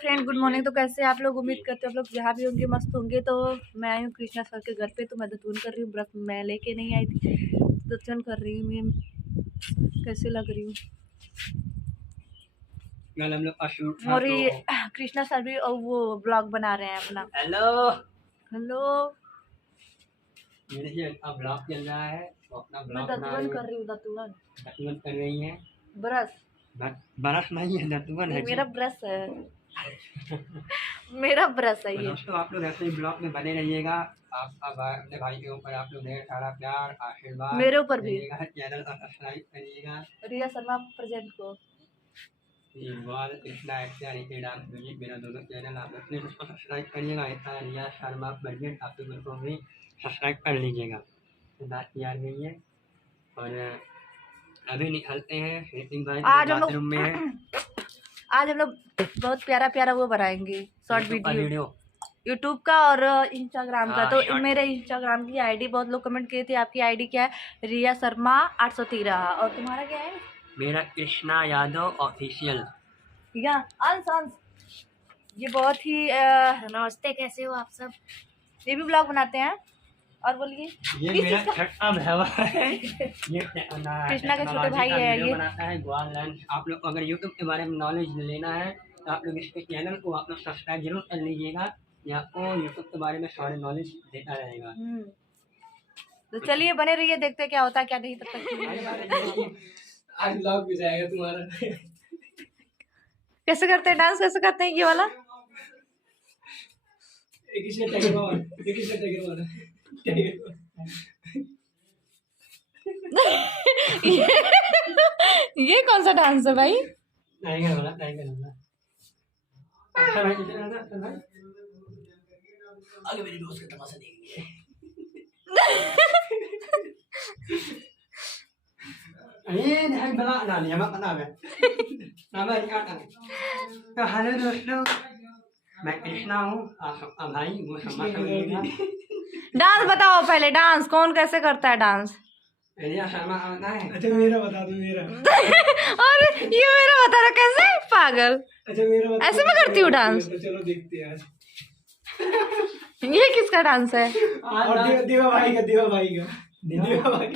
Friend, good morning. तो कैसे आप लोग? उम्मीद करते हो आप लोग जहाँ भी होंगे मस्त होंगे। तो मैं आई हूँ कृष्णा सर के घर पे। तो मैं दतून कर रही हूँ, ब्रश मैं लेके नहीं आई थी, दतून कर रही हूँ। मैं कैसे लग रही हूँ? और ये कृष्णा सर भी और वो ब्लॉग बना रहे हैं अपना। हेलो हेलो, अब ब्लॉग चल रहा है तो अपना मैं ब्लॉग दतून कर रही हूँ। दतून दतुवन कर रही है। ब्रश, बरस नहीं है, दतुवन है। मेरा ब्रश है। मेरा ब्रश है तो ये। दोस्तों आप लोग ऐसे ही ब्लॉग में बने रहिएगा। आप अपने भाई के ऊपर आप लोग ढेर सारा प्यार आशीर्वाद मेरे ऊपर भी। दीजिएगा। चैनल को सब्सक्राइब करिएगा। रिया शर्मा प्रेजेंट को कृष्णा एक्टर डांस म्यूजिक, मेरा दोनों चैनल आप अपने उसको सब्सक्राइब करिएगा। इतना रिया शर्मा प्रेजेंट आप लोग उनको भी सब्सक्राइब कर लीजिएगा। तो बात तैयार गई है और अभी निकलते हैं। हीटिंग भाई आज हम बाथरूम में है। लोग आज हम लोग बहुत प्यारा प्यारा वो बनाएंगे, शॉर्ट वीडियो यूट्यूब का और इंस्टाग्राम का। तो मेरे इंस्टाग्राम की आईडी बहुत लोग कमेंट किए थे, आपकी आईडी क्या है? रिया शर्मा 813। और तुम्हारा क्या है? मेरा कृष्णा यादव ऑफिशियल। या अंश ये बहुत ही नमस्ते, कैसे हो आप सब? ये भी ब्लॉग बनाते हैं। और बोलिए, ये मेरा छठा भैया है। ये कृष्णा के छोटे भाई है। ये बनाता है ग्वाल लंच। आप लोग अगर यूट्यूब के बारे में नॉलेज लेना है तो आप लोग इसके चैनल को आप लोग सब्सक्राइब जरूर कर लीजिएगा। ये आपको यूट्यूब के बारे में सारे नॉलेज देता रहेगा। तो चलिए बने रहिए, देखते क्या होता है क्या नहीं। तब तक आज ब्लॉग भी जाएगा तुम्हारा। कैसे करते हैं डांस? कैसे करते हैं ये वाला? ये कौन सा डांस है भाई? नहीं करना, नहीं करना। अच्छा भाई, कितना ना अच्छा भाई। आगे मेरी दोस्त का तमाशा देखेंगे। ये नहीं बना ना लिया मत बना मैं। ना मैं क्या करूं? तो हेलो दोस्तों, मैं कृष्णा हूँ। आप सबका भाई वो सम्मान करिएगा। डांस बताओ पहले, डांस कौन कैसे करता है डांस? रिया शर्मा आता है। अच्छा मेरा बता दो, मेरा। और ये मेरा बता रहा कैसे? पागल। अच्छा मेरा बता। ऐसे मैं करती हूँ डांस। तो चलो देखते हैं आज। ये किसका डांस है? और देवा भाई का, देवा भाई का, देवा भाई।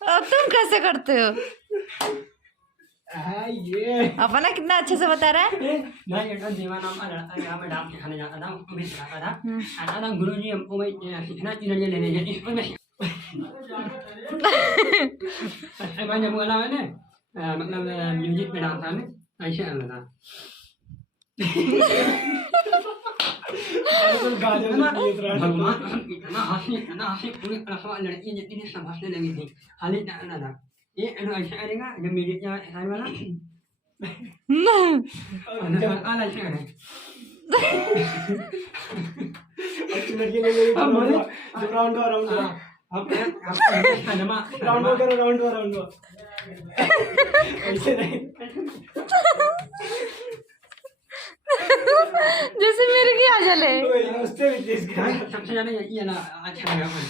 और तुम कैसे करते हो? ये अपना कितना अच्छे से बता रहा है। मैं एक देवा नाम का लड़का यहाँ पे डांस सिखाने जाता था, उसको भी सिखाता था। आता था गुरुजी हमको भाई सीखना चीजें लेने हैं इसको मैं मैं जब बोला मैंने मतलब म्यूजिक पे डांस था मैं ऐसे करना था। भगवान इतना हंसी पूरी रसवा लड़की जितनी सब हंसने लगी थी। खाली डालना था ये ऐसे करेगा जब मेरी साइड वाला ऐसे करें। अच्छी लड़की ने मेरी राउंड ऐसे नहीं। जैसे मेरे की आ जले। उससे भी तेज कर। सबसे ज्यादा ये ना अच्छा लगा मुझे।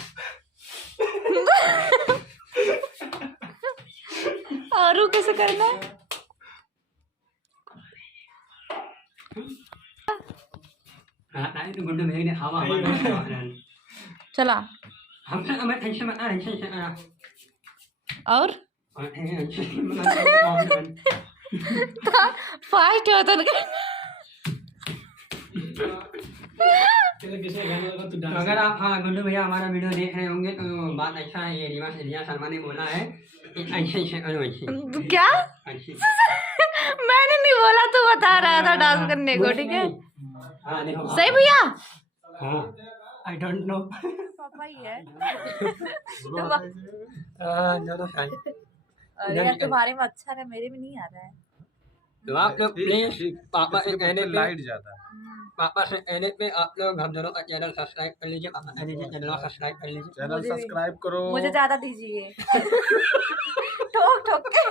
और कैसे करना है? नहीं तो गुड्डू मेरे हवा चला। हमसे हमें टेंशन मत आ टेंशन और फास्ट होता है। अगर आप हाँ गुड्डू भैया हमारा वीडियो देख रहे होंगे तो बात अच्छा है। ये रिया शर्मा ने बोला है ऐसे ऐसे करो ऐसे। क्या? ऐसे मैंने नहीं बोला, तू बता रहा था डांस करने को। ठीक है हाँ देखो सही भैया। हाँ आई डोंट नो पापा ही है। नो सही। अरे यार तुम्हारे में अच्छा है, मेरे में नहीं आ रहा है। तो आप लोग प्लीज पापा से कहने पे लाइट जाता है। पापा से कहने पे आप लोग हम दोनों का चैनल सब्सक्राइब कर लीजिए। पापा कहने से चैनल सब्सक्राइब कर लीजिए। चैनल सब्सक्राइब करो। मुझे ज्यादा दीजिए। ठोक ठोक के।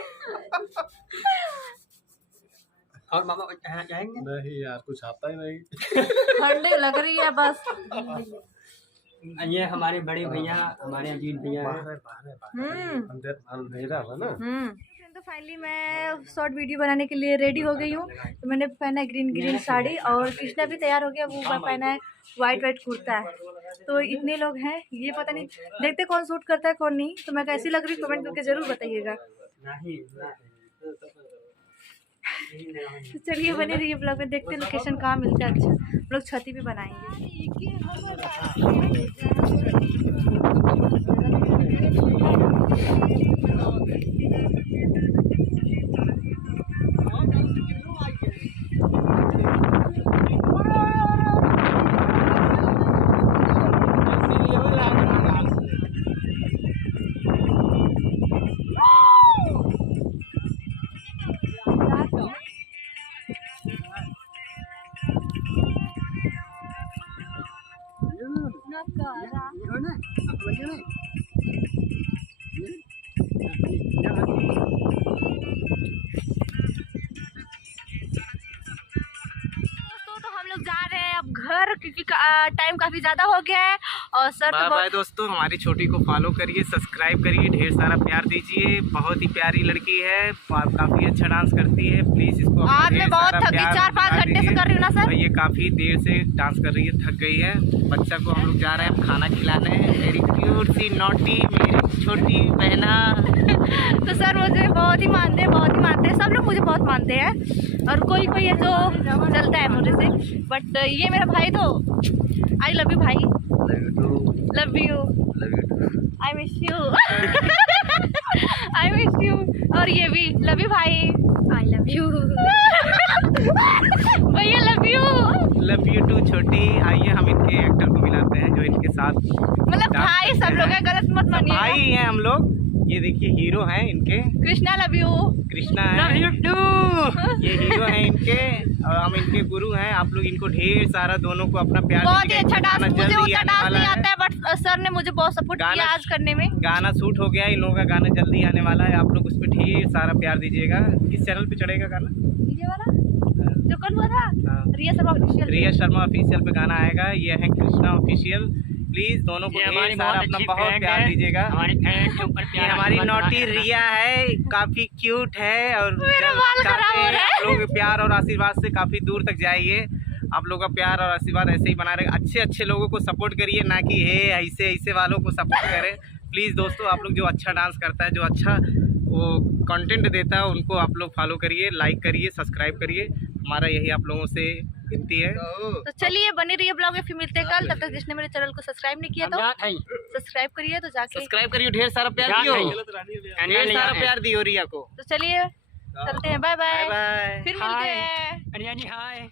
और पापा कुछ कहना चाहेंगे? नहीं यार, कुछ आता ही नहीं। ठंडी लग रही है बस। ये हमारे बड़े भैया, हमारे अजीत भैया हैं। अंधेरा है ना। फाइनली मैं शॉर्ट वीडियो बनाने के लिए रेडी हो गई हूँ। तो मैंने पहना है ग्रीन साड़ी और कृष्णा भी तैयार हो गया, वो पहना है वाइट कुर्ता है। तो इतने लोग हैं, ये पता नहीं देखते कौन शूट करता है कौन नहीं। तो मैं कैसी लग रही हूँ कमेंट करके ज़रूर बताइएगा। तो चलिए बने रहिए ब्लॉग में, देखते लोकेशन कहाँ मिलता है। अच्छा हम लोग छती भी बनाएंगे। घर क्योंकि टाइम काफ़ी ज़्यादा हो गया है। और सर बाय बाय दोस्तों, हमारी छोटी को फॉलो करिए, सब्सक्राइब करिए, ढेर सारा प्यार दीजिए। बहुत ही प्यारी लड़की है, काफ़ी अच्छा डांस करती है। प्लीज़ इसको आज मैं बहुत थकी, 4-5 घंटे से कर रही हूँ ना सर। ये काफ़ी देर से डांस कर रही है, थक गई है। बच्चा को हम लोग जा रहे हैं खाना खिलाने। मेरी क्यूट सी नॉटी मेरी छोटी बहना। तो सर मुझे बहुत ही मानते हैं, सब लोग मुझे बहुत मानते हैं। और कोई है जो चलता है मुझे से, बट ये मेरा भाई तो आई लव यू भाई, love you, I miss you और ये भी लव यू भाई, आई लव यू भैया, लव यू टू छोटी। आइए हम इनके एक्टर को मिलाते हैं जो इनके साथ मतलब भाई सब लोग हैं, गलत मत मानिए। भाई हैं हम लोग, ये देखिए हीरो हैं इनके। कृष्णा लव यू, कृष्णा है, लव यू टू। ये हीरो हैं इनके और हम इनके गुरु हैं। आप लोग इनको ढेर सारा दोनों को अपना प्यार। बहुत ही अच्छा डांस, मुझे उतना डांस नहीं आता है बट सर ने मुझे बहुत सपोर्ट किया आज करने में। गाना शूट हो गया, इन लोगों का गाना जल्दी आने वाला है। आप लोग उस पर ढेर सारा प्यार दीजिएगा। किस चैनल पे चढ़ेगा गाना? ये वाला जो कल हुआ था, रिया शर्मा ऑफिशियल। रिया शर्मा ऑफिशियल पे गाना आएगा। ये है कृष्णा ऑफिशियल। प्लीज दोनों को ढेर सारा अपना बहुत प्यार दीजिएगा। हमारी नोटी रिया है, काफी क्यूट है और आप लोग प्यार और आशीर्वाद से काफी दूर तक जाइए। आप लोग का प्यार और आशीर्वाद ऐसे ही बना रहे। अच्छे लोगों को सपोर्ट करिए, ना कि ऐसे वालों को सपोर्ट करें। प्लीज़ दोस्तों, आप लोग जो अच्छा डांस करता है, जो अच्छा वो कंटेंट देता है, उनको आप लोग फॉलो करिए, लाइक करिए, सब्सक्राइब करिए। हमारा यही आप लोगों से विनती है। तो चलिए बने रहिए ब्लॉग में, फिर मिलते हैं कल। तब तक जिसने मेरे चैनल को सब्सक्राइब नहीं किया तो सब्सक्राइब करिए। तो जाके सब्सक्राइब करिए, ढेर सारा प्यार दियो, ढेर सारा प्यार दियो रिया को। तो चलिए चलते हैं, बाय बाय, बाय। फिर मिलते हैं। हाय।